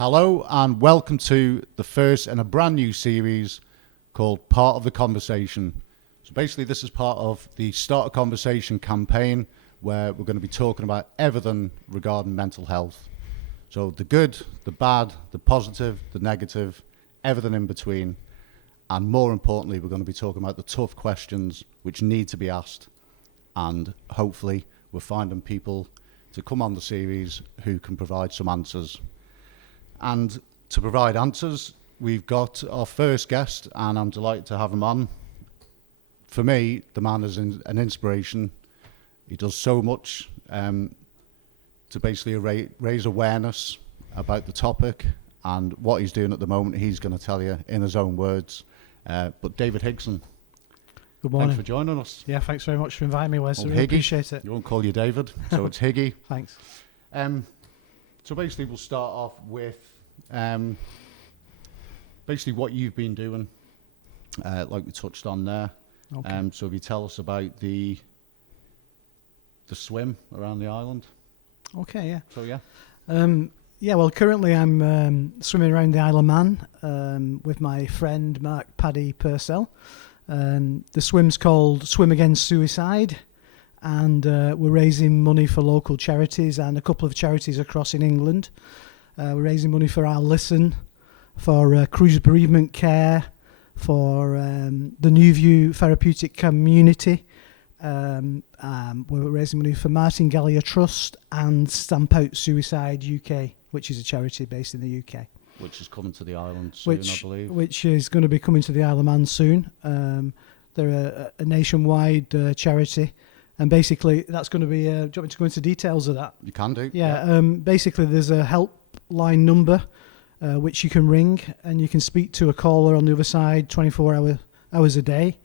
Hello and welcome to the first in a brand new series called Part of the Conversation. So basically this is part of the Start a Conversation campaign where we're going to be talking about everything regarding mental health. So the good, the bad, the positive, the negative, everything in between. And more importantly, we're going to be talking about the tough questions which need to be asked. And hopefully we're finding people to come on the series who can provide some answers. And to provide answers, we've got our first guest, and I'm delighted to have him on. For me, the man is an inspiration. He does so much to basically raise awareness about the topic, and what he's doing at the moment, he's going to tell you in his own words. But David Higson, good morning. Thanks for joining us. Yeah, thanks very much for inviting me, Wes. I really appreciate it. You won't call you David, so it's Higgy. Thanks. So basically, we'll start off with basically what you've been doing, like we touched on there. Okay. So if you tell us about the swim around the island. Okay, yeah. So yeah. Well, currently I'm swimming around the Isle of Man with my friend Mark Paddy Purcell. The swim's called Swim Against Suicide, and we're raising money for local charities and a couple of charities across in England. We're raising money for Adolescent, for Cruise Bereavement Care, for the New View Therapeutic Community. We're raising money for Martin Gallia Trust and Stamp Out Suicide UK, which is a charity based in the UK. Which is coming to the island soon, I believe. Which is going to be coming to the Isle of Man soon. They're a nationwide charity. And basically, that's going to be... do you want me to go into details of that? You can do. Yeah. Basically, there's a helpline number which you can ring, and you can speak to a caller on the other side 24 hours a day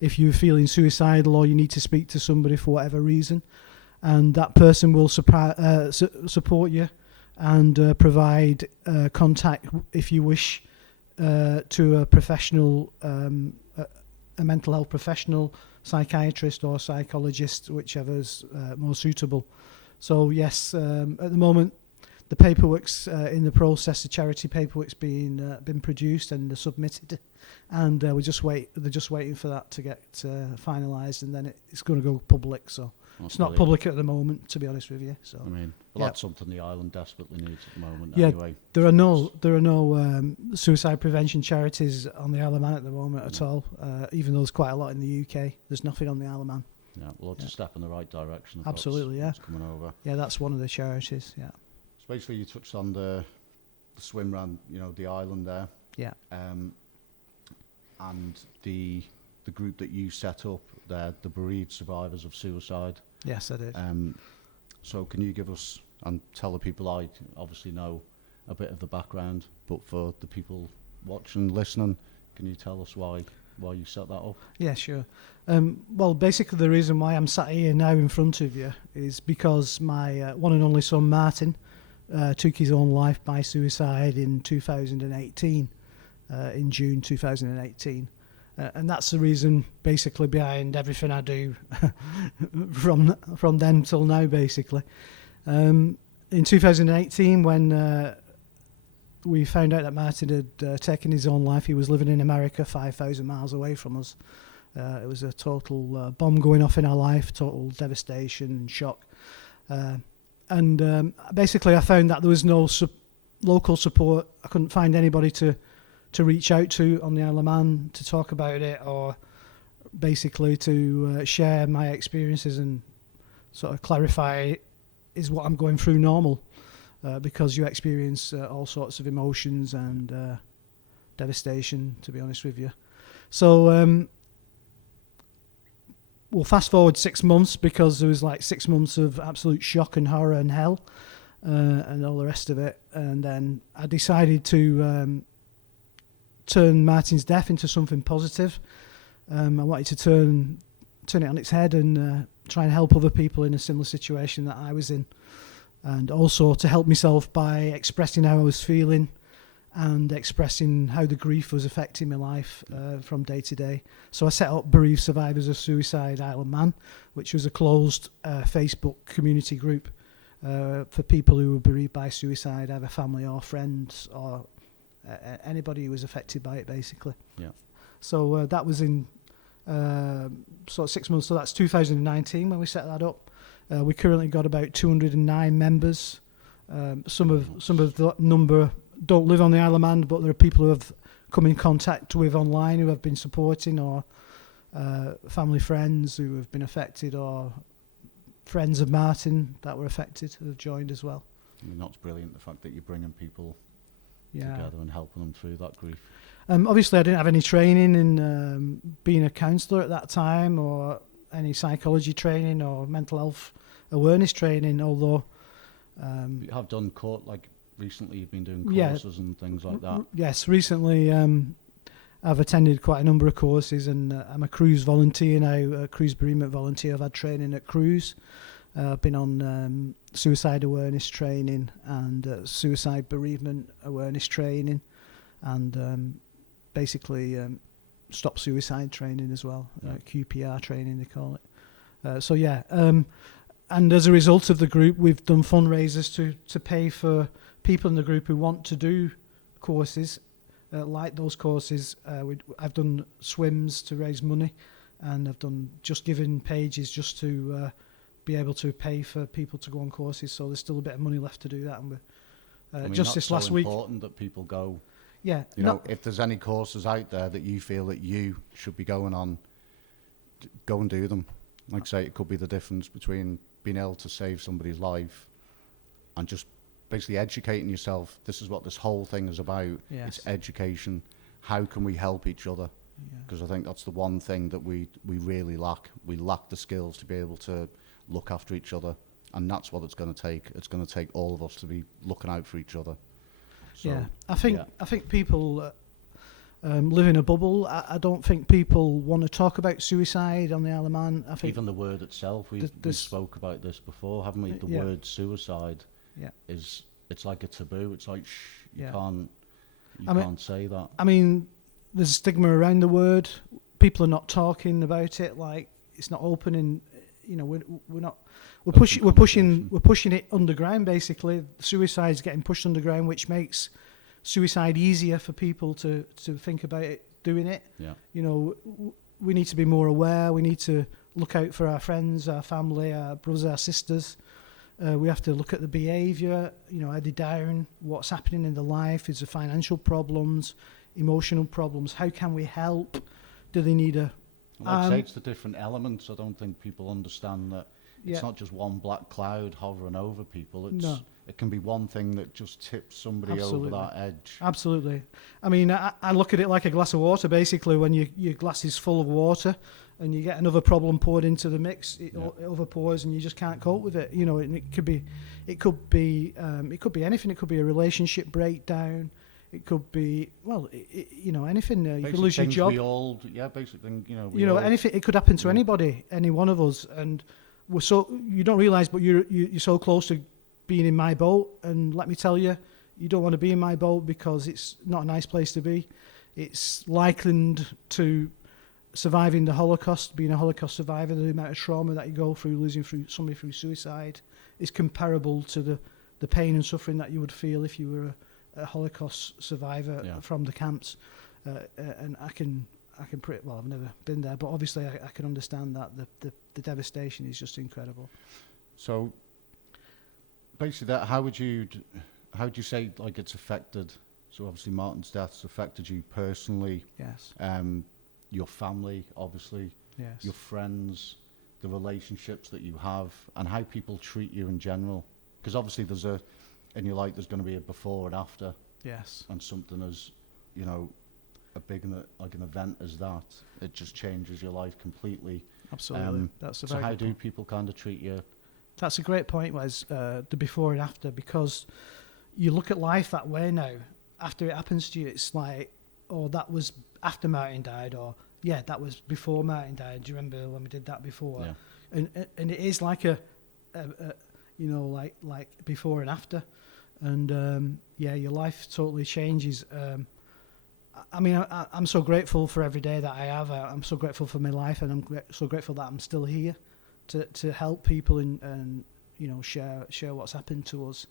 if you're feeling suicidal or you need to speak to somebody for whatever reason. And that person will support you and provide contact, if you wish, to a professional, a mental health professional, psychiatrist or psychologist, whichever's more suitable. So yes, at the moment the paperwork's in the process. The charity paperwork's been produced and submitted, and they're just waiting for that to get finalised, and then it's going to go public. So it's not public at the moment, to be honest with you. So that's something the island desperately needs at the moment. Yeah, anyway, there are no suicide prevention charities on the Isle of Man at the moment at all. Even though there's quite a lot in the UK, there's nothing on the Isle of Man. Yeah, well, it's a step in the right direction. Absolutely, yeah. Coming over. Yeah, that's one of the charities. Yeah. So basically, you touched on the swim around, the island there. Yeah. And the group that you set up there, the Bereaved Survivors of Suicide. Yes, I did. So can you give us, and tell the people, I obviously know a bit of the background, but for the people watching, listening, can you tell us why you set that up? Yeah, sure. Well, basically the reason why I'm sat here now in front of you is because my one and only son Martin took his own life by suicide in 2018, in June 2018. And that's the reason basically behind everything I do from then till now, basically. In 2018, when we found out that Martin had taken his own life, he was living in America, 5,000 miles away from us. It was a total bomb going off in our life, total devastation and shock. And basically I found that there was no local support. I couldn't find anybody to reach out to on the Isle of Man to talk about it, or basically to share my experiences and sort of clarify, is what I'm going through normal? Because you experience all sorts of emotions and devastation, to be honest with you. So we'll fast forward 6 months, because there was like 6 months of absolute shock and horror and hell and all the rest of it. And then I decided to turn Martin's death into something positive. I wanted to turn it on its head and try and help other people in a similar situation that I was in, and also to help myself by expressing how I was feeling and expressing how the grief was affecting my life from day to day. So I set up Bereaved Survivors of Suicide Isle of Man, which was a closed Facebook community group for people who were bereaved by suicide, either family or friends or anybody who was affected by it, basically. Yeah. So that was in sort of 6 months. So that's 2019 when we set that up. We currently got about 209 members. Some of the number don't live on the Isle of Man, but there are people who have come in contact with online who have been supporting, or family friends who have been affected, or friends of Martin that were affected who have joined as well. I mean, that's brilliant, the fact that you're bringing people Yeah. together and helping them through that grief. Obviously, I didn't have any training in being a counsellor at that time, or any psychology training or mental health awareness training, although... You have done recently you've been doing Yeah. courses and things like that. Yes, recently I've attended quite a number of courses, and I'm a cruise volunteer now, a cruise bereavement volunteer. I've had training at cruise. I've been on suicide awareness training and suicide bereavement awareness training, and basically stop suicide training as well, QPR training they call it. And as a result of the group, we've done fundraisers to pay for people in the group who want to do courses, like those courses. I've done swims to raise money, and I've done Just Giving pages just to be able to pay for people to go on courses. So there's still a bit of money left to do that. And just this last week, it's important that people go. Yeah, You know, if there's any courses out there that you feel that you should be going on, go and do them. Like I say, it could be the difference between being able to save somebody's life and just basically educating yourself. This is what this whole thing is about. Yes. It's education. How can we help each other? Because I think that's the one thing that we really lack. We lack the skills to be able to look after each other, and that's what it's going to take. It's going to take all of us to be looking out for each other. So, I think people live in a bubble. I don't think people want to talk about suicide on the Isle of Man. I think even the word itself, we spoke about this before, haven't we? The word suicide it's like a taboo. It's like you can't say that. I mean, there's a stigma around the word. People are not talking about it. Like, it's not open, and we're pushing it underground. Basically, suicide's getting pushed underground, which makes suicide easier for people to think about it, doing it. Yeah. You know, we need to be more aware. We need to look out for our friends, our family, our brothers, our sisters. We have to look at the behaviour. You know, are they down? What's happening in their life? Is there financial problems, emotional problems? How can we help? Do they need a... Like I say, it's the different elements. I don't think people understand that it's not just one black cloud hovering over people. It can be one thing that just tips somebody over that edge. Absolutely. I mean, I look at it like a glass of water, basically. When your glass is full of water and you get another problem poured into the mix, it overpours and you just can't cope with it. You know, and it could be anything. It could be a relationship breakdown. It could be, anything. You could lose your job. Anything. It could happen to anybody, any one of us. And you don't realise, but you're so close to being in my boat. And let me tell you, you don't want to be in my boat because it's not a nice place to be. It's likened to surviving the Holocaust, being a Holocaust survivor. The amount of trauma that you go through, losing somebody through suicide, is comparable to the pain and suffering that you would feel if you were a Holocaust survivor from the camps. And I can I've never been there, but obviously I can understand that the devastation is just incredible. So basically, how would you say, like, it's affected? So obviously Martin's death's affected you personally. Yes. Your family, obviously. Yes. Your friends, the relationships that you have, and how people treat you in general. Because obviously in your life there's going to be a before and after. Yes. And something as, a big like an event as that, it just changes your life completely. Absolutely. So how do people kind of treat you? That's a great point, Wes, the before and after, because you look at life that way now. After it happens to you, it's like, oh, that was after Martin died, or that was before Martin died. Do you remember when we did that before? Yeah. And it is like like before and after, and your life totally changes. I mean, I'm so grateful for every day that I have. I'm so grateful for my life, and I'm so grateful that I'm still here to help people and share what's happened to us.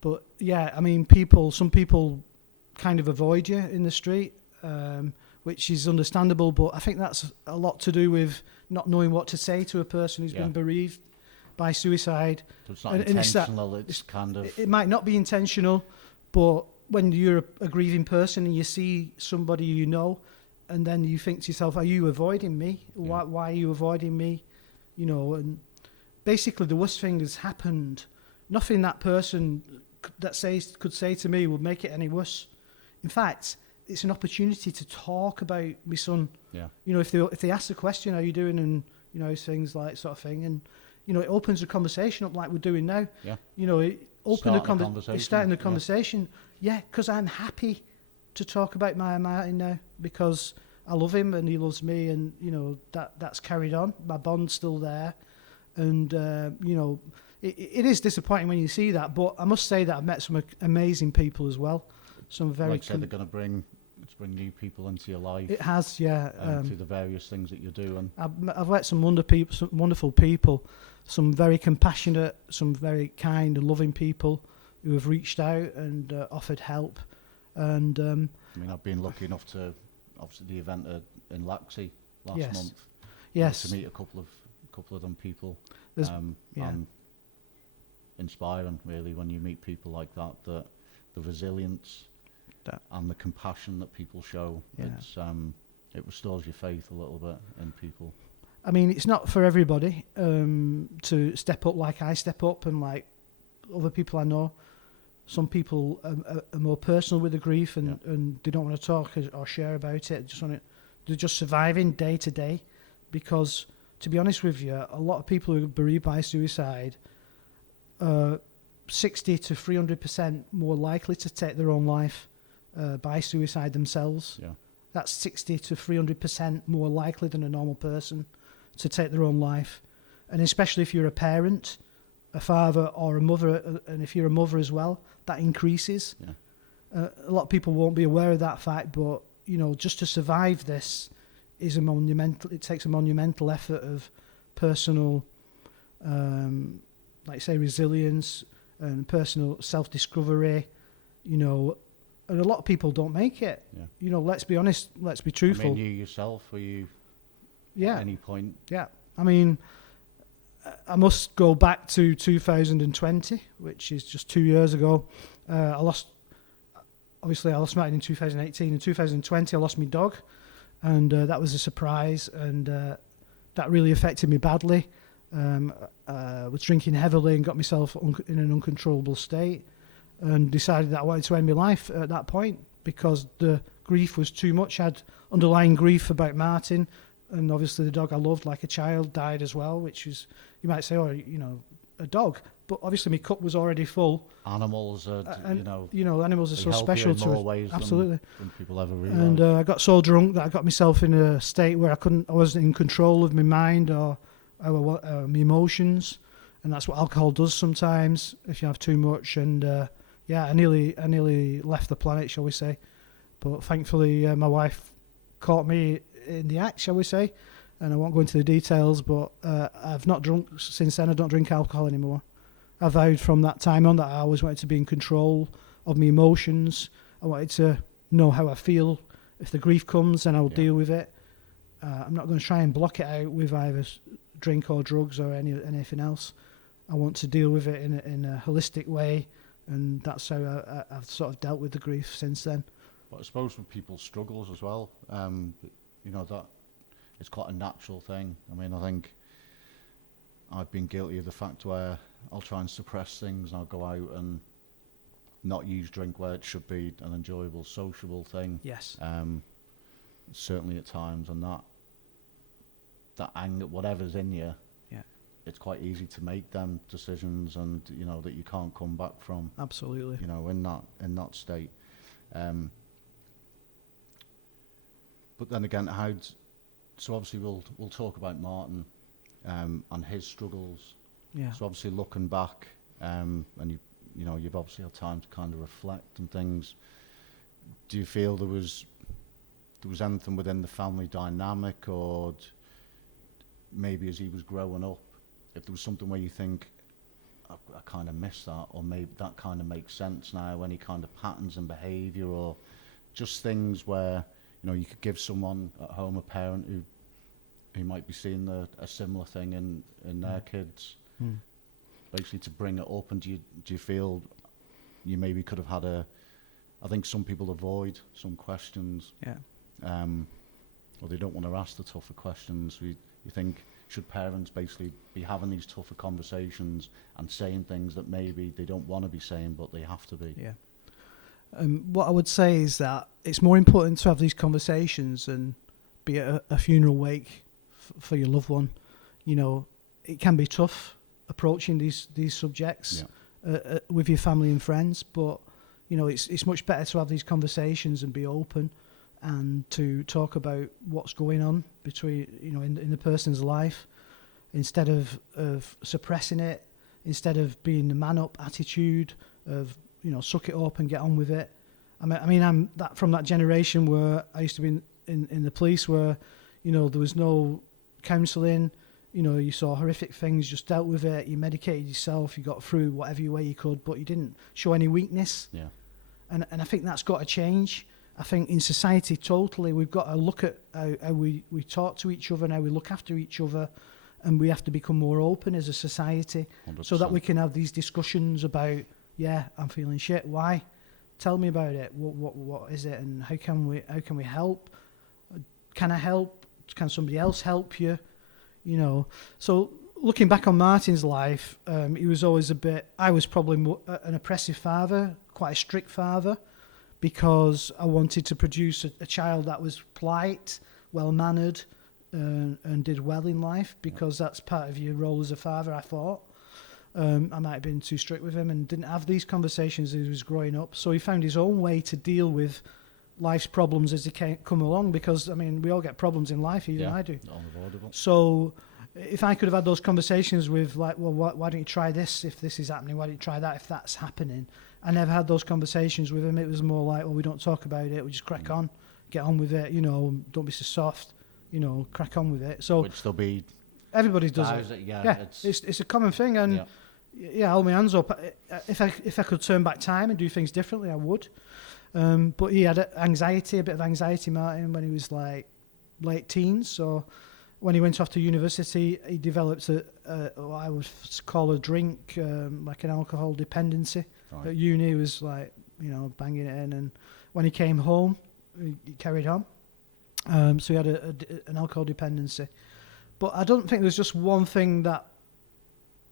But yeah, I mean, some people kind of avoid you in the street, which is understandable. But I think that's a lot to do with not knowing what to say to a person who's been bereaved by suicide. So it's not intentional. It's kind of. It might not be intentional, but when you're a grieving person and you see somebody you know, and then you think to yourself, "Are you avoiding me? Yeah. Why are you avoiding me?" And basically the worst thing has happened. Nothing that person could say to me would make it any worse. In fact, it's an opportunity to talk about my son. Yeah. If they ask the question, "How are you doing?" and things like sort of thing, and it opens a conversation up like we're doing now. Yeah. It opened Conversation. starting the conversation. Yeah, because I'm happy to talk about my Martin now because I love him and he loves me, and that's carried on. My bond's still there, and it is disappointing when you see that. But I must say that I've met some amazing people as well. Some very like I said, they're going to bring new people into your life. It has, yeah. Through the various things that you do, and I've met some wonderful people, some very compassionate, some very kind and loving people who have reached out and offered help. And I mean, I've been lucky enough to obviously the event in Laxey last month. Yes. To meet a couple of them people. Yeah. And inspiring really when you meet people like that. The resilience and the compassion that people show. Yeah. It restores your faith a little bit in people. I mean, it's not for everybody to step up like I step up and like other people I know. Some people are more personal with the grief and they don't want to talk or share about it. They're just surviving day to day, because to be honest with you, a lot of people who are bereaved by suicide are 60 to 300% more likely to take their own life by suicide themselves. Yeah. That's 60 to 300% more likely than a normal person to take their own life. And especially if you're a parent, a father or a mother, and if you're a mother as well, that increases. Yeah. A lot of people won't be aware of that fact, but just to survive this is it takes a monumental effort of personal, like say, resilience and personal self-discovery, and a lot of people don't make it. Yeah. Let's be honest, let's be truthful. I mean, you yourself, were you at any point? Yeah. I mean, I must go back to 2020, which is just 2 years ago. I lost Martin in 2018. In 2020, I lost my dog, and that was a surprise, and that really affected me badly. I was drinking heavily and got myself in an uncontrollable state, and decided that I wanted to end my life at that point because the grief was too much. I had underlying grief about Martin, and obviously the dog I loved like a child died as well, which is, you might say, a dog, but obviously my cup was already full. Animals are, animals are so special to us. Ways absolutely. Than people ever realise. And I got so drunk that I got myself in a state where I wasn't in control of my mind or my emotions, and that's what alcohol does sometimes if you have too much. And I nearly left the planet, shall we say, but thankfully my wife caught me in the act, shall we say, and I won't go into the details, but I've not drunk since then. I don't drink alcohol anymore. I vowed from that time on that I always wanted to be in control of my emotions. I wanted to know how I feel. If the grief comes, then I'll deal with it. I'm not going to try and block it out with either drink or drugs or anything else. I want to deal with it in a holistic way, and that's how I've sort of dealt with the grief since then. But I suppose with people's struggles as well, that it's quite a natural thing. I mean, I think I've been guilty of the fact where I'll try and suppress things, and I'll go out and not use drink where it should be an enjoyable, sociable thing. Yes. Certainly at times, and that anger, whatever's in you, it's quite easy to make them decisions, and that you can't come back from. Absolutely. In that state. But then again, so obviously we'll talk about Martin and his struggles. Yeah. So obviously looking back, and you've obviously had time to kind of reflect and things. Do you feel there was anything within the family dynamic, or maybe as he was growing up, if there was something where you think I kind of miss that, or maybe that kind of makes sense now. Any kind of patterns and behaviour, or just things where, you know, you could give someone at home, a parent who might be seeing a similar thing in their kids, basically to bring it up. And do you feel you maybe could have had I think some people avoid some questions, or they don't want to ask the tougher questions. You think, should parents basically be having these tougher conversations and saying things that maybe they don't want to be saying, but they have to be? Yeah. What I would say is that it's more important to have these conversations and be at a funeral wake for your loved one. You know, it can be tough approaching these subjects with your family and friends, but you know, it's much better to have these conversations and be open and to talk about what's going on between, you know, in the person's life, instead of suppressing it, instead of being the man up attitude of, you know, suck it up and get on with it. I mean, I'm from that generation where I used to be in the police, where, you know, there was no counselling. You know, you saw horrific things, just dealt with it. You medicated yourself. You got through whatever way you could, but you didn't show any weakness. Yeah. And I think that's got to change. I think in society, totally, we've got to look at how we talk to each other and how we look after each other, and we have to become more open as a society 100%. So that we can have these discussions about, yeah, I'm feeling shit. Why? Tell me about it. What is it, and how can we help? Can I help? Can somebody else help you? You know. So looking back on Martin's life, he was always I was probably an oppressive father, quite a strict father, because I wanted to produce a child that was polite, well-mannered, and did well in life, because that's part of your role as a father, I thought. I might have been too strict with him and didn't have these conversations as he was growing up. So he found his own way to deal with life's problems as they come along, because, I mean, we all get problems in life, even I do. Unavoidable. So if I could have had those conversations with, like, well, why don't you try this if this is happening? Why don't you try that if that's happening? I never had those conversations with him. It was more like, well, we don't talk about it. We just crack on, get on with it. You know, don't be so soft. You know, crack on with it. So which there'll be. Everybody does it. Yeah. It's a common thing, and yeah, hold my hands up. If I could turn back time and do things differently, I would. But he had anxiety, a bit of anxiety, Martin, when he was like late teens. So when he went off to university, he developed what I would call a drink, like an alcohol dependency. Right. At uni, he was like, you know, banging it in, and when he came home, he carried on. So he had an alcohol dependency. But I don't think there's just one thing that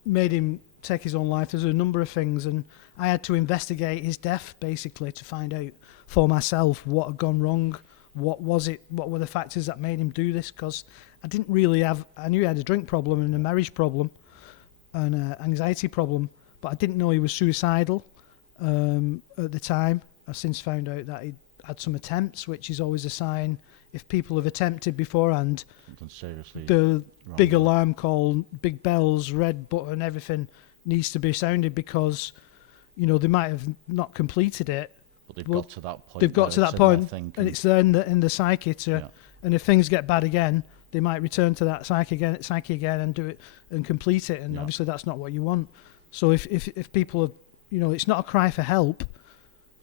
made him take his own life. There's a number of things, and I had to investigate his death, basically, to find out for myself what had gone wrong. What was it? What were the factors that made him do this? Because I didn't really I knew he had a drink problem and a marriage problem and an anxiety problem, but I didn't know he was suicidal at the time. I've since found out that he had some attempts, which is always a sign. If people have attempted beforehand, the big alarm call, big bells, red button, everything needs to be sounded, because, you know, they might have not completed it. But they've got to that point. They've got to that point, and it's there in the psyche to. And if things get bad again, they might return to that psyche again and do it and complete it. And obviously, that's not what you want. So if people have, you know, it's not a cry for help.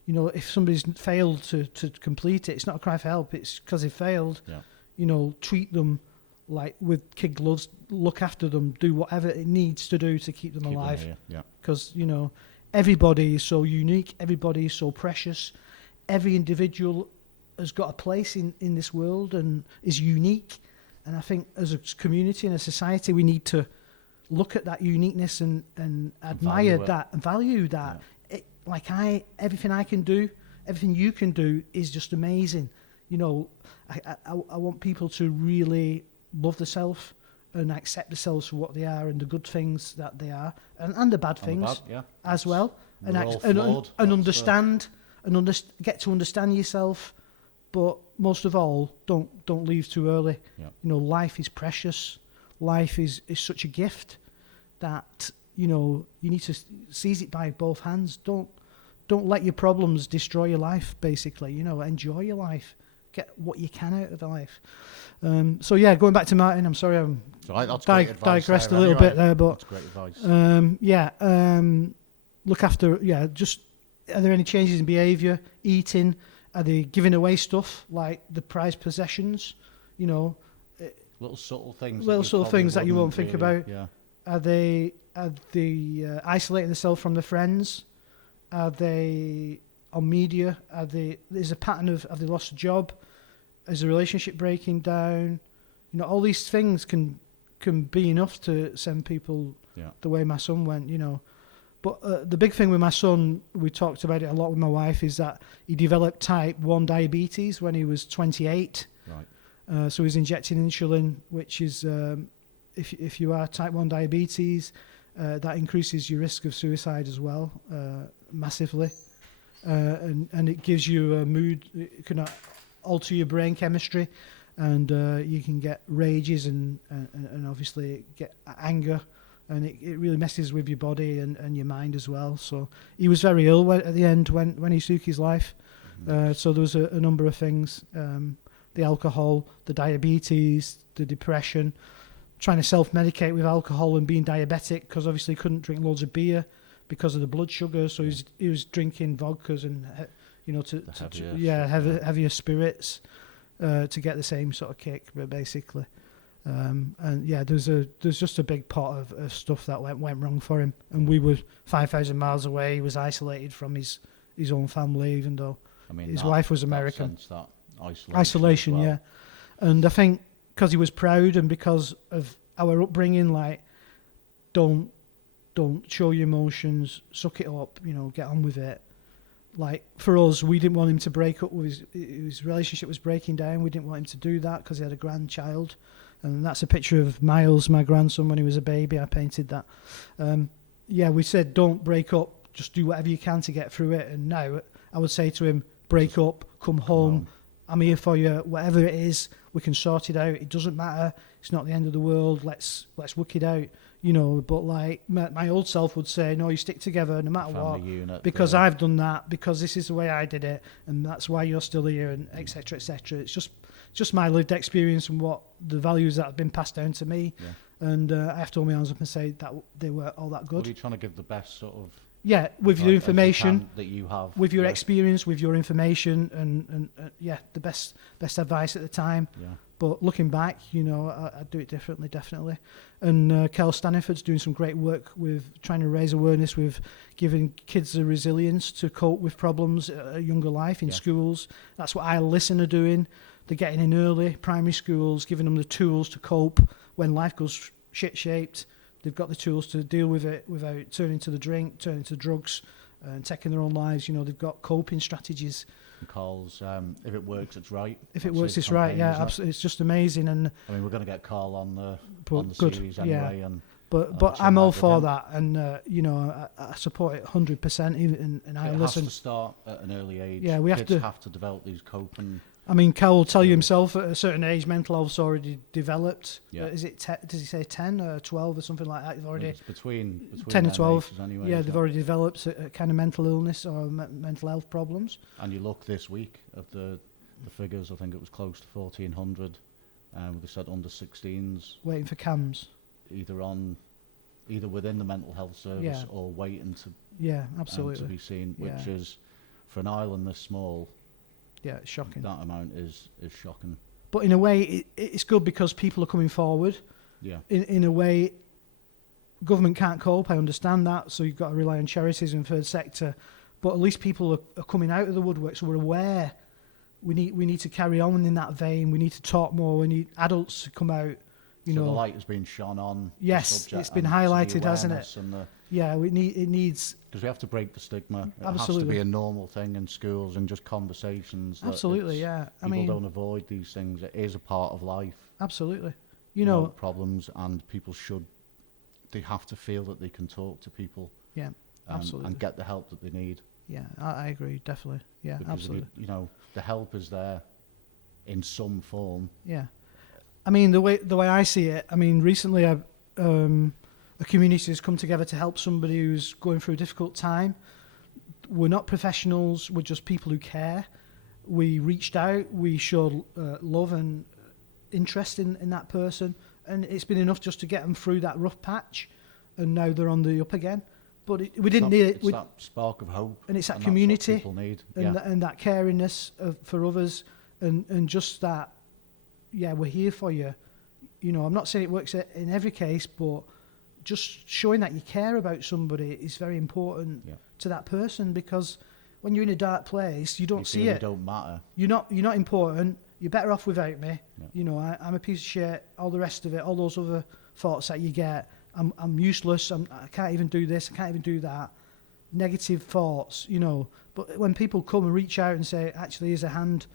You know, if somebody's failed to complete it, it's not a cry for help. It's because they failed. Yeah. You know, treat them like with kid gloves, look after them, do whatever it needs to do to keep them alive. Because, you know, everybody is so unique. Everybody is so precious. Every individual has got a place in this world and is unique. And I think as a community and a society, we need to look at that uniqueness and admire that and value that. Yeah. Everything I can do, everything you can do is just amazing. You know, I want people to really love themselves and accept themselves for what they are and the good things that they are and the bad things as well. And understand get to understand yourself, but most of all, don't leave too early. Yeah. You know, life is precious. Life is such a gift that, you know, you need to seize it by both hands. Don't let your problems destroy your life, basically. You know, enjoy your life. get what you can out of life. So yeah, going back to Martin, I'm sorry I'm That's great advice digressed there a little anyway. bit there, but That's great advice. look after, just, are there any changes in behaviour, eating? Are they giving away stuff like the prized possessions? You know, Little subtle things. That you won't think about. Yeah. Are they isolating themselves from their friends? Are they on media? There's a pattern of, have they lost a job? Is the relationship breaking down? You know, all these things can be enough to send people the way my son went, you know. But the big thing with my son, we talked about it a lot with my wife, is that he developed type 1 diabetes when he was 28. Right. So he's injecting insulin, which is, if you are type 1 diabetes, that increases your risk of suicide as well, massively. And it gives you a mood, it can alter your brain chemistry, and you can get rages and obviously get anger, and it really messes with your body and your mind as well. So he was very ill at the end when he took his life. So there was a number of things, the alcohol, the diabetes, the depression, trying to self-medicate with alcohol and being diabetic, because obviously he couldn't drink loads of beer because of the blood sugar, so he was drinking vodkas and heavier spirits to get the same sort of kick, but basically. There's just a big pot of stuff that went wrong for him, and we were 5,000 miles away. He was isolated from his own family, even though his wife was American. That isolation, well. yeah. And I think because he was proud, and because of our upbringing, like, don't show your emotions, suck it up, you know, get on with it. Like, for us, we didn't want him to break up with his relationship was breaking down. We didn't want him to do that because he had a grandchild. And that's a picture of Miles, my grandson, when he was a baby. I painted that. We said, don't break up. Just do whatever you can to get through it. And now I would say to him, break up, come home. I'm here for you. Whatever it is, we can sort it out. It doesn't matter. It's not the end of the world. Let's work it out. You know, but like my old self would say, no, you stick together no matter Family what, unit, because I've done that, because this is the way I did it, and that's why you're still here, and etc. etc. It's just my lived experience and what the values that have been passed down to me, and I have to hold my hands up and say that they were all that good. Well, you're trying to give the best sort of with your information that you have, with your experience, with your information, and the best advice at the time. Yeah. But looking back, you know, I'd do it differently, definitely. And Kel Staniford's doing some great work with trying to raise awareness with giving kids the resilience to cope with problems at a younger life in schools. That's what Adolescent are doing. They're getting in early, primary schools, giving them the tools to cope when life goes shit-shaped. They've got the tools to deal with it without turning to the drink, turning to drugs, and taking their own lives. You know, they've got coping strategies. Carl's, if it works, it's right. If it works, it's right. Yeah, absolutely. It's just amazing. And I mean, we're going to get Carl on the good, series anyway. Yeah. And but I'm all for that, and I support it 100%. Even and I listen. It has to start at an early age. Yeah, we Kids have to develop these coping. I mean, Cal will tell you himself at a certain age, mental health's already developed. Yeah. Is it? Does he say 10 or 12 or something like that? They've already it's between 10 or 12. Anyway, yeah, they've already developed a kind of mental illness or mental health problems. And you look this week at the figures. I think it was close to 1,400. They said under 16s waiting for CAMS. Either within the mental health service or waiting to absolutely to be seen, which is, for an island this small. Yeah, it's shocking. That amount is shocking. But in a way, it's good because people are coming forward. Yeah. In a way, government can't cope. I understand that. So you've got to rely on charities and third sector. But at least people are coming out of the woodwork, so we're aware. We need to carry on in that vein. We need to talk more. We need adults to come out. You know, the light has been shone on. Yes, it's been highlighted, hasn't it? It needs. Because we have to break the stigma. It Absolutely. has to be a normal thing in schools and just conversations. Absolutely, yeah. People don't avoid these things. It is a part of life. Absolutely. You know, problems, and people they have to feel that they can talk to people. Yeah, absolutely. And get the help that they need. Yeah, I agree, definitely. Yeah, because absolutely. The help is there in some form. Yeah. I mean, the way I see it, I mean, recently a community has come together to help somebody who's going through a difficult time. We're not professionals, we're just people who care. we reached out, we showed love and interest in that person, and it's been enough just to get them through that rough patch, and now they're on the up again. But we didn't need it. It's that spark of hope, and it's that and community that's what people need. and, and that caringness for others, and just that, we're here for you. You know, I'm not saying it works in every case, but just showing that you care about somebody is very important to that person, because when you're in a dark place, you don't see it. You don't matter. You're not important. You're better off without me. Yeah. You know, I'm a piece of shit. All the rest of it, all those other thoughts that you get. I'm useless. I can't even do this. I can't even do that. Negative thoughts, you know. But when people come and reach out and say, actually, here's a hand,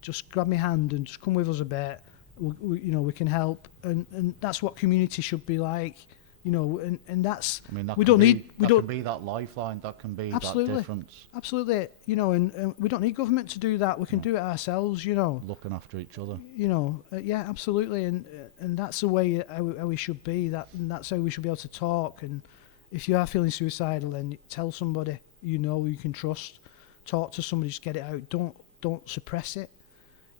just grab my hand and just come with us a bit. We can help, and that's what community should be like. You know, and that's. I mean, that we can don't be, need. We that don't can be that lifeline. That can be absolutely that difference. Absolutely. You know, and we don't need government to do that. We can do it ourselves. You know, looking after each other. You know, yeah, absolutely, and that's the way how we should be. That's how we should be able to talk. And if you are feeling suicidal, then tell somebody you know you can trust. Talk to somebody. Just get it out. Don't suppress it.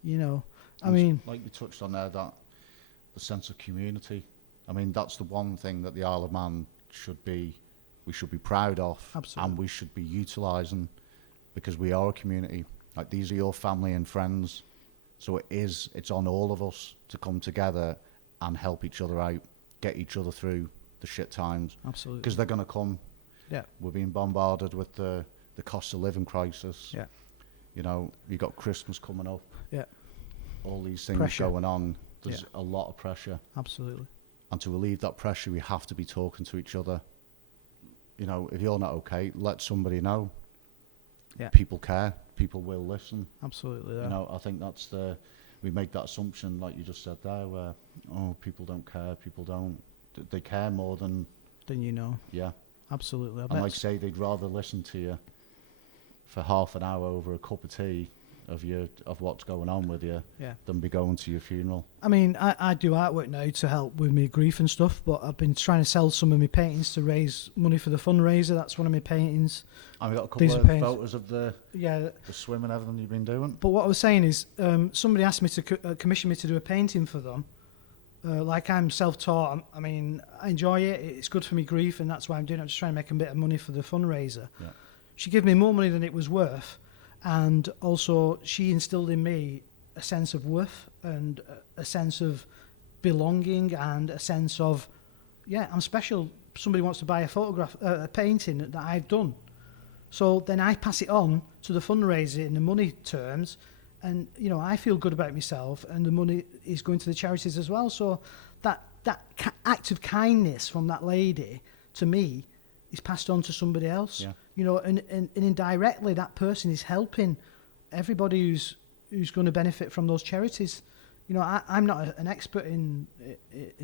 You know, I mean, like you touched on there, that the sense of community. I mean, that's the one thing that the Isle of Man we should be proud of. Absolutely. And we should be utilising, because we are a community. Like, these are your family and friends, so it's on all of us to come together and help each other out, get each other through the shit times. Absolutely. Because they're going to come. Yeah. We're being bombarded with the cost of living crisis. Yeah. You know, you've got Christmas coming up. Yeah. All these things Pressure. going on. There's a lot of pressure. Absolutely. And to relieve that pressure, we have to be talking to each other. You know, if you're not okay, let somebody know. Yeah. People care. People will listen. Absolutely. You know, I think we make that assumption, like you just said there, where, people don't care. People don't. They care more than you know. Yeah. Absolutely. And like I say, they'd rather listen to you for half an hour over a cup of tea of what's going on with you than be going to your funeral. I mean, I do artwork now to help with my grief and stuff, but I've been trying to sell some of my paintings to raise money for the fundraiser. That's one of my paintings. And we got a couple of photos of the swim and everything you've been doing. But what I was saying is, somebody asked me to commission me to do a painting for them. Like, I'm self-taught. I mean, I enjoy it. It's good for me grief, and that's why I'm doing it. I'm just trying to make a bit of money for the fundraiser. Yeah. She gave me more money than it was worth. And also, she instilled in me a sense of worth and a sense of belonging and a sense of, I'm special. Somebody wants to buy a painting that I've done. So then I pass it on to the fundraiser in the money terms, and, you know, I feel good about myself, and the money is going to the charities as well. So that act of kindness from that lady to me is passed on to somebody else. Yeah. You know, and indirectly that person is helping everybody who's going to benefit from those charities. You know, I'm not an expert in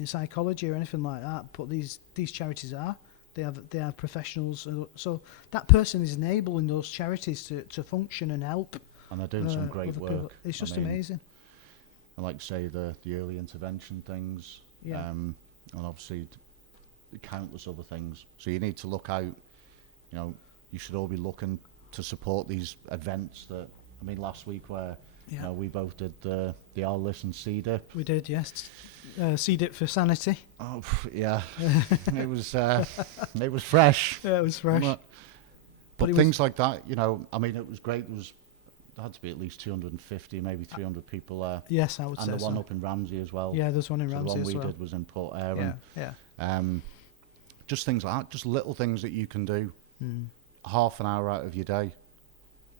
psychology or anything like that, but these charities are. They have professionals, so that person is enabling those charities to function and help. And they're doing some great work. People. It's just amazing. I like to say the early intervention things, and obviously countless other things. So you need to look out. You know, you should all be looking to support these events that, I mean, last week where you know, we both did the Adolescent C-Dip. We did, yes. C-Dip for sanity. Oh, yeah. It was fresh. Yeah, it was fresh. But things like that, you know, I mean, it was great. There had to be at least 250, maybe 300 people there. Yes, I would say so. And the one up in Ramsey as well. Yeah, there's one in Ramsey as well. The one we did was in Port Erin. Yeah. Just things like that, just little things that you can do. Half an hour out of your day.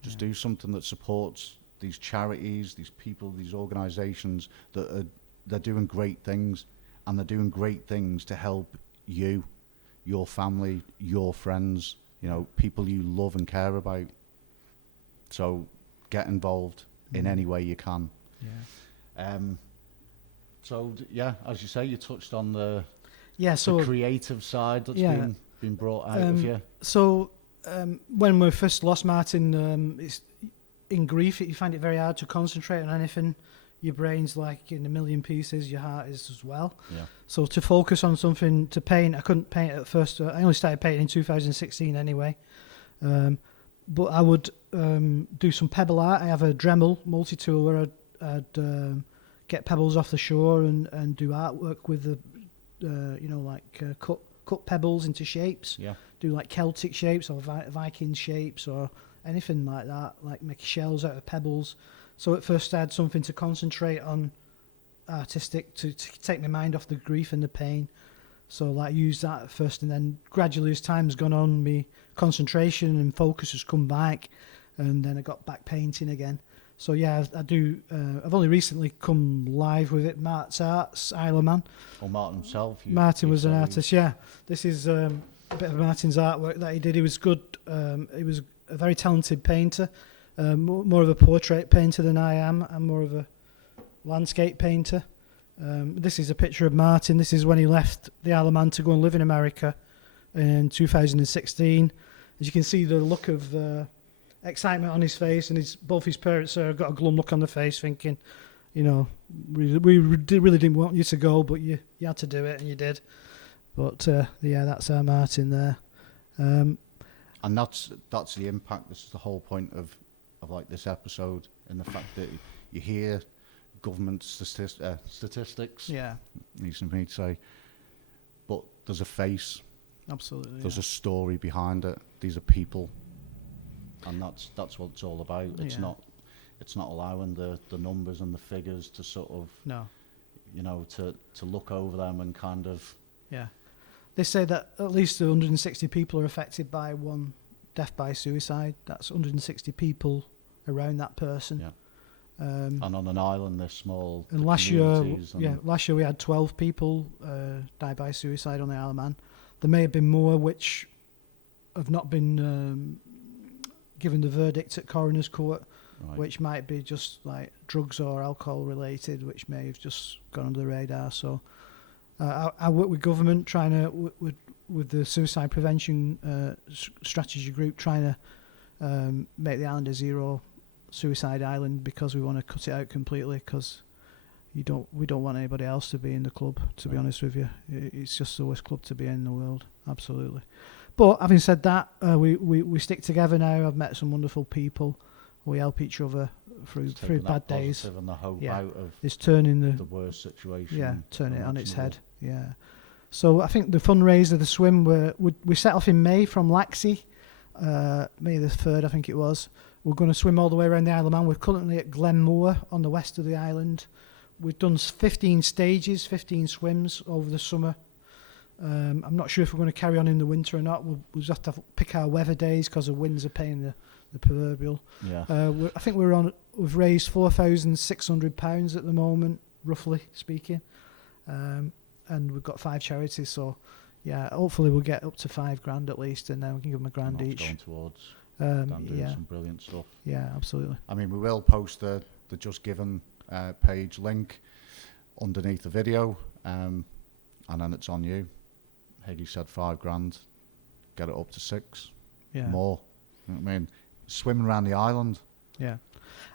Just do something that supports these charities, these people, these organisations they're doing great things, and they're doing great things to help you, your family, your friends, you know, people you love and care about. So get involved in any way you can. Yeah. So as you say, you touched on the creative side that's been brought out of you. So when we first lost Martin, it's in grief, you find it very hard to concentrate on anything. Your brain's like in a million pieces, your heart is as well. Yeah. So to focus on something to paint, I couldn't paint at first. I only started painting in 2016 anyway. but I would do some pebble art. I have a Dremel multi-tool where I'd get pebbles off the shore and do artwork with the, cut pebbles into shapes. Yeah. Do like Celtic shapes or Viking shapes or anything like that, like make shells out of pebbles. So at first I had something to concentrate on, artistic, to take my mind off the grief and the pain. So like use that at first, and then gradually as time's gone on, my concentration and focus has come back, and then I got back painting again. So yeah, I do. I've only recently come live with it. Mart's Arts, Isle of Man. Or Martin himself. Martin was an artist. Yeah, this is a bit of Martin's artwork that he did. He was good. He was a very talented painter. More of a portrait painter than I am. I'm more of a landscape painter. This is a picture of Martin. This is when he left the Isle of Man to go and live in America in 2016. As you can see, the look of excitement on his face, and both his parents have got a glum look on their face, thinking, we really didn't want you to go, but you had to do it, and you did. But yeah, that's our Martin there. And that's the impact. This is the whole point of like this episode, in the fact that you hear government statistics. Yeah, Easy for me to say, but there's a face. Absolutely. There's a story behind it. These are people, and that's what it's all about. It's not allowing the numbers and the figures to sort of to look over them and kind of. Yeah, they say that at least 160 people are affected by one death by suicide. That's 160 people around that person. Yeah. And on an island this small. And last year we had 12 people die by suicide on the Isle of Man. There may have been more which have not been given the verdict at coroner's court, right, which might be just like drugs or alcohol related, which may have just gone under the radar. So I work with government, trying to with the suicide prevention strategy group, trying to make the island a zero suicide island, because we want to cut it out completely, because we don't want anybody else to be in the club, to be honest with you. It's just the worst club to be in the world, absolutely. But having said that, we stick together now. I've met some wonderful people. We help each other through bad days. And the hope out of it's turning the worst situation. Yeah, turn it on its head. Yeah. So I think the fundraiser, the swim, we set off in May from Laxey, May the 3rd, I think it was. We're going to swim all the way around the Isle of Man. We're currently at Glenmore on the west of the island. We've done 15 stages, 15 swims over the summer. I'm not sure if we're going to carry on in the winter or not. We'll just have to pick our weather days, because the winds are paying the proverbial. Yeah. I think we've raised £4,600 at the moment, roughly speaking. And we've got 5 charities, so yeah, hopefully we'll get up to £5,000 at least, and then we can give them £1,000 each. Going towards doing some brilliant stuff. Yeah, absolutely. I mean, we will post the Just Given page link underneath the video, and then it's on you. Higgy said £5,000, get it up to 6, more. You know what I mean? Swimming around the island. Yeah.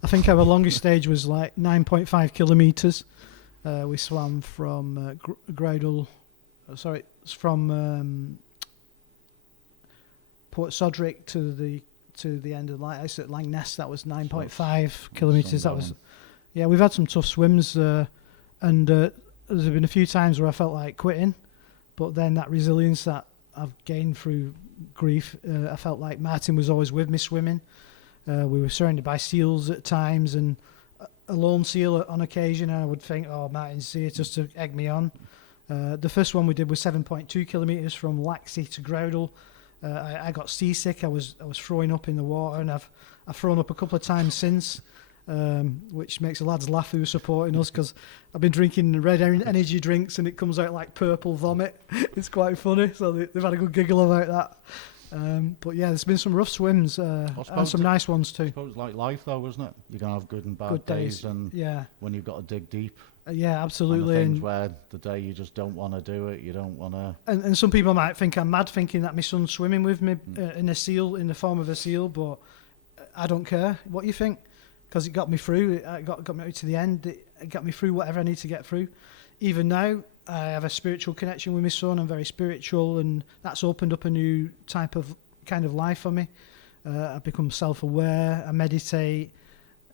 I think our longest stage was like 9.5 kilometres. We swam from from Port Sodrick to the end of the ice at Langness. That was 9.5 kilometres. That was, we've had some tough swims, and there's been a few times where I felt like quitting, but then that resilience that I've gained through grief, I felt like Martin was always with me swimming. We were surrounded by seals at times, and a lone seal on occasion, and I would think, oh, Martin's here just to egg me on. The first one we did was 7.2 kilometres from Laxey to Groudle. I got seasick. I was throwing up in the water, and I've thrown up a couple of times since, which makes the lads laugh who are supporting us, because I've been drinking red energy drinks and it comes out like purple vomit. It's quite funny, so they've had a good giggle about that. But yeah, there's been some rough swims and some nice ones too. I suppose it's like life though, isn't it? You're going to have good and bad days, and when you've got to dig deep. Yeah, absolutely. And where the day you just don't want to do it, you don't want to. And some people might think I'm mad thinking that my son's swimming with me in the form of a seal, but I don't care what you think, because it got me through. It got me to the end. It got me through whatever I need to get through. Even now, I have a spiritual connection with my son. I'm very spiritual, and that's opened up a new kind of life for me. I've become self-aware. I meditate.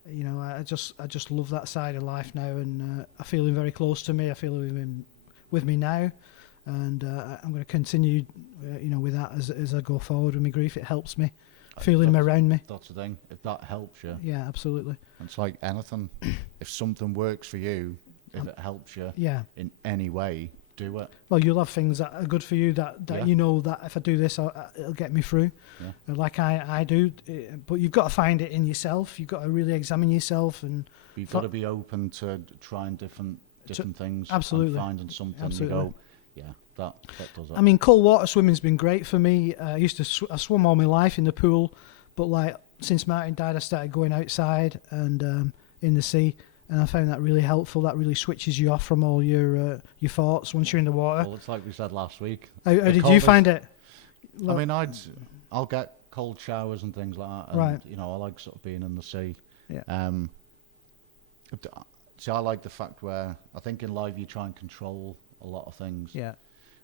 You know, I just love that side of life now, and I feel him very close to me. I feel him with me now, and I'm going to continue, with that as I go forward with my grief. It helps me, feeling him around me. That's the thing. If that helps you, Yeah, absolutely. it's like anything. If something works for you, if it helps you, Yeah. in any way, do it. Well, you'll have things that are good for you that Yeah. you know that if I do this, it'll get me through. Yeah. Like I do. But you've got to find it in yourself. You've got to really examine yourself, and You've got to be open to trying different things. Absolutely. And finding something. Absolutely. You go, yeah, that does it. I mean, cold water swimming's been great for me. I used to I swum all my life in the pool, but like since Martin died, I started going outside and in the sea, and I found that really helpful. That really switches you off from all your thoughts once you're in the water. Well, it's like we said last week. How did you find it? I mean, I'll get cold showers and things like that. And, Right. I like sort of being in the sea. Yeah. See, I like the fact where I think in life you try and control a lot of things. Yeah.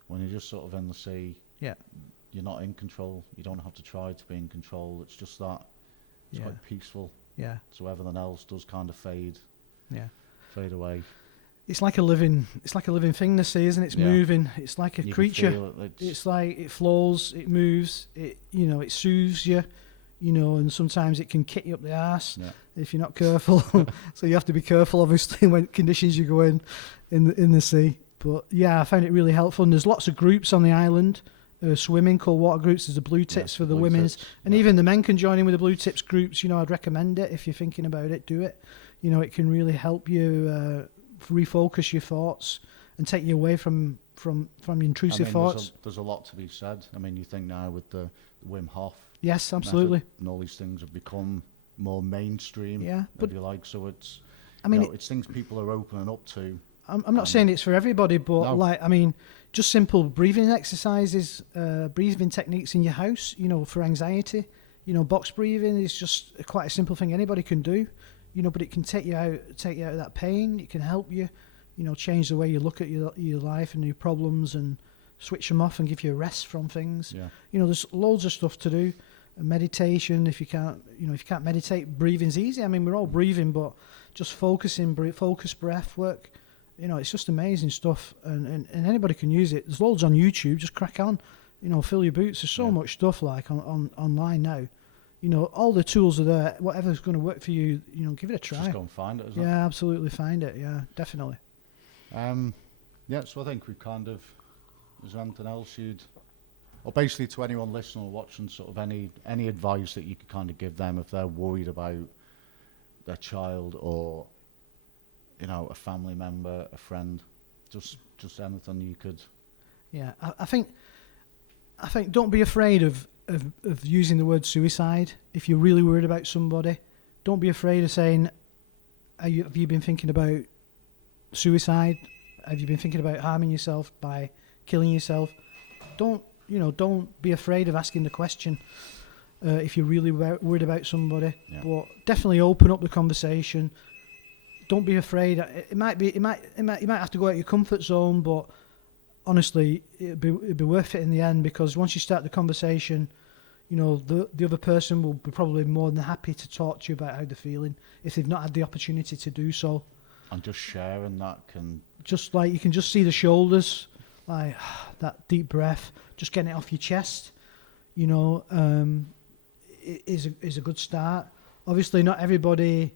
When you're just sort of in the sea, Yeah. you're not in control. You don't have to try to be in control. It's just that it's Yeah. quite peaceful. Yeah. So everything else does kind of fade away. It's like a living thing, the sea, isn't it? It's Yeah. moving. It's like a You can creature. feel it. It's like it flows, it moves, it soothes you, and sometimes it can kick you up the arse if you're not careful. So you have to be careful, obviously, when conditions you go in the sea. But yeah, I found it really helpful. And there's lots of groups on the island, swimming, cold water groups. There's the blue tips for the blue women's, tips, and even the men can join in with the blue tips groups. I'd recommend it if you're thinking about it. Do it. It can really help you refocus your thoughts and take you away from intrusive thoughts. There's a lot to be said. I mean, you think now with the Wim Hof Yes, absolutely. method and all these things have become more mainstream, Yeah, if you like. So it's, I mean, it's things people are opening up to. I'm not saying it's for everybody, but No. just simple breathing exercises, breathing techniques in your house, for anxiety. Box breathing is just quite a simple thing anybody can do, but it can take you out of that pain. It can help you, change the way you look at your life and your problems and switch them off and give you a rest from things. Yeah. There's loads of stuff to do. Meditation, if you can't meditate, breathing's easy. I mean, we're all breathing, but just focus breath work. It's just amazing stuff, and anybody can use it. There's loads on YouTube. Just crack on, fill your boots. There's so much stuff like on online now. All the tools are there. Whatever's going to work for you, give it a try. Just go and find it, isn't it? Yeah, absolutely, find it. Yeah, definitely. So I think we've kind of. Is there anything else or basically to anyone listening or watching, sort of any advice that you could kind of give them if they're worried about their child or, a family member, a friend, just anything you could. Yeah, I think don't be afraid of using the word suicide. If you're really worried about somebody, don't be afraid of saying, have you been thinking about suicide? Have you been thinking about harming yourself by killing yourself? Don't be afraid of asking the question if you're really worried about somebody. Yeah. But definitely open up the conversation. Don't be afraid. You might have to go out your comfort zone, but honestly, it'd be worth it in the end, because once you start the conversation, the other person will be probably more than happy to talk to you about how they're feeling if they've not had the opportunity to do so. And just sharing that can. Just like you can just see the shoulders, like that deep breath, just getting it off your chest, is a good start. Obviously, not everybody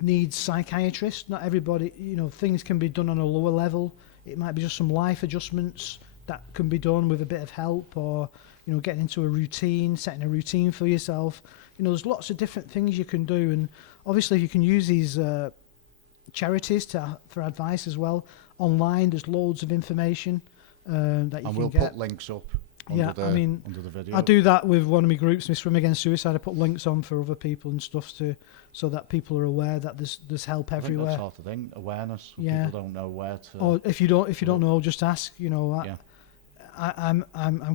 needs psychiatrists. Not everybody, things can be done on a lower level. It might be just some life adjustments that can be done with a bit of help, or getting into a routine, setting a routine for yourself. There's lots of different things you can do, and obviously you can use these charities for advice as well. Online, there's loads of information that you can get. And we'll put links up under the video. I do that with one of my groups, my Swim Against Suicide. I put links on for other people and stuff so that people are aware that there's help everywhere. That's half the thing, awareness. Yeah. People don't know where to. Or if you don't know, just ask. I'm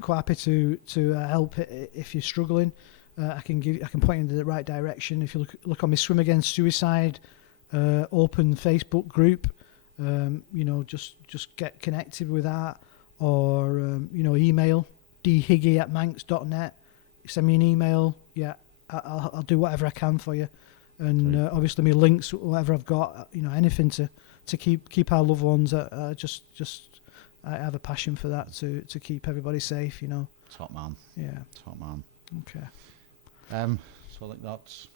quite happy to help if you're struggling. I can point you in the right direction. If you look on my Swim Against Suicide open Facebook group, just get connected with that, or email dhiggy@manx.net. send me an email. Yeah, I'll do whatever I can for you. And obviously, my links, whatever I've got, anything to keep our loved ones. I have a passion for that to keep everybody safe. Top man. Yeah. Top man. Okay. So I think that's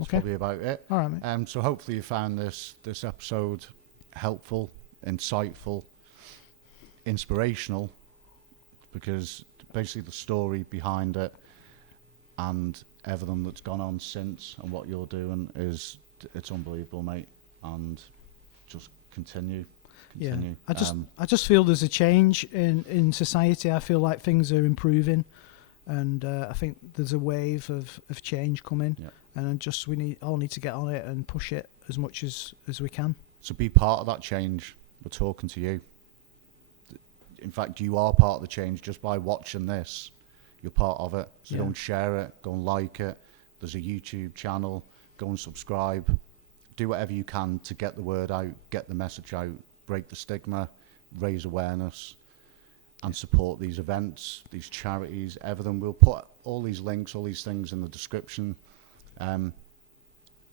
Okay. probably about it. All right, mate. So hopefully you found this episode helpful, insightful, inspirational, because basically the story behind it and everything that's gone on since and what you're doing it's unbelievable, mate. And just continue. Yeah. I just feel there's a change in society. I feel like things are improving, and I think there's a wave of change coming. Yeah. And we all need to get on it and push it as much as we can. So be part of that change. We're talking to you. In fact, you are part of the change just by watching this. You're part of it. So go and share it. Go and like it. There's a YouTube channel. Go and subscribe. Do whatever you can to get the word out, get the message out, break the stigma, raise awareness, and support these events, these charities, everything. We'll put all these links, all these things in the description. And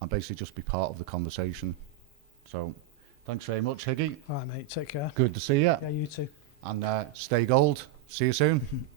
basically just be part of the conversation. So thanks very much, Higgy. All right, mate. Take care. Good to see you. Yeah, you too. And stay gold. See you soon.